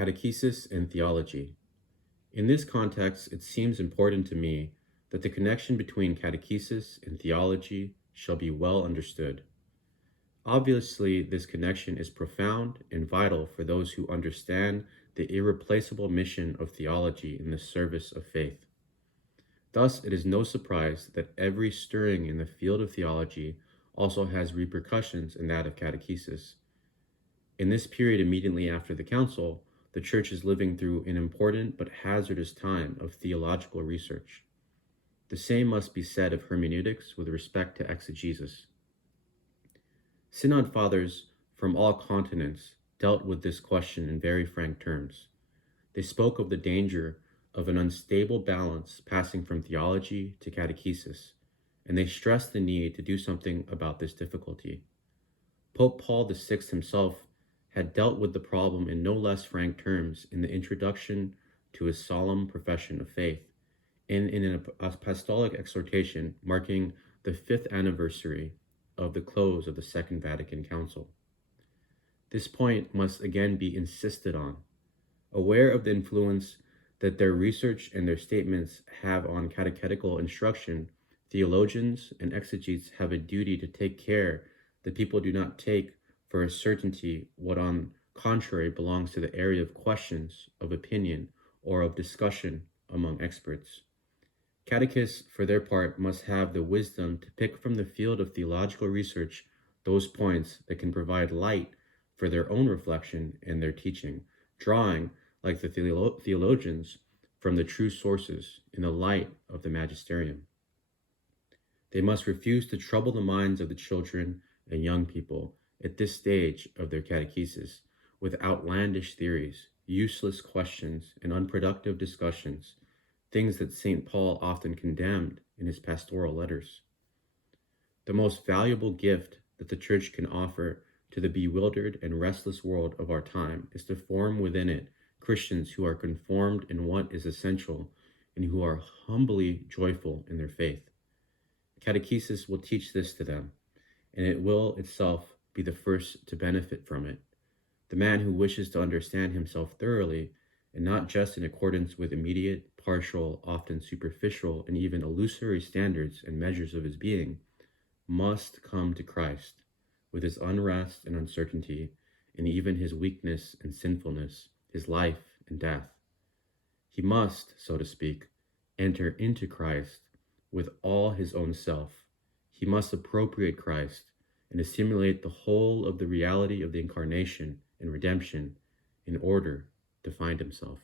Catechesis and Theology. In this context, it seems important to me that the connection between catechesis and theology shall be well understood. Obviously, this connection is profound and vital for those who understand the irreplaceable mission of theology in the service of faith. Thus, it is no surprise that every stirring in the field of theology also has repercussions in that of catechesis. In this period immediately after the Council, the Church is living through an important but hazardous time of theological research. The same must be said of hermeneutics with respect to exegesis. Synod Fathers from all continents dealt with this question in very frank terms. They spoke of the danger of an unstable balance passing from theology to catechesis, and they stressed the need to do something about this difficulty. Pope Paul VI himself had dealt with the problem in no less frank terms in the introduction to his solemn profession of faith, and in an apostolic exhortation marking the 5th anniversary of the close of the Second Vatican Council. This point must again be insisted on. Aware of the influence that their research and their statements have on catechetical instruction, theologians and exegetes have a duty to take care that people do not take for a certainty what on contrary belongs to the area of questions, of opinion, or of discussion among experts. Catechists, for their part, must have the wisdom to pick from the field of theological research those points that can provide light for their own reflection and their teaching, drawing, like the theologians, from the true sources in the light of the magisterium. They must refuse to trouble the minds of the children and young people at this stage of their catechesis with outlandish theories, useless questions, and unproductive discussions, things that St. Paul often condemned in his pastoral letters. The most valuable gift that the Church can offer to the bewildered and restless world of our time is to form within it Christians who are conformed in what is essential and who are humbly joyful in their faith. Catechesis will teach this to them, and it will itself be the first to benefit from it. The man who wishes to understand himself thoroughly, and not just in accordance with immediate, partial, often superficial, and even illusory standards and measures of his being, must come to Christ with his unrest and uncertainty, and even his weakness and sinfulness, his life and death. He must, so to speak, enter into Christ with all his own self. He must appropriate Christ and assimilate the whole of the reality of the incarnation and redemption in order to find himself.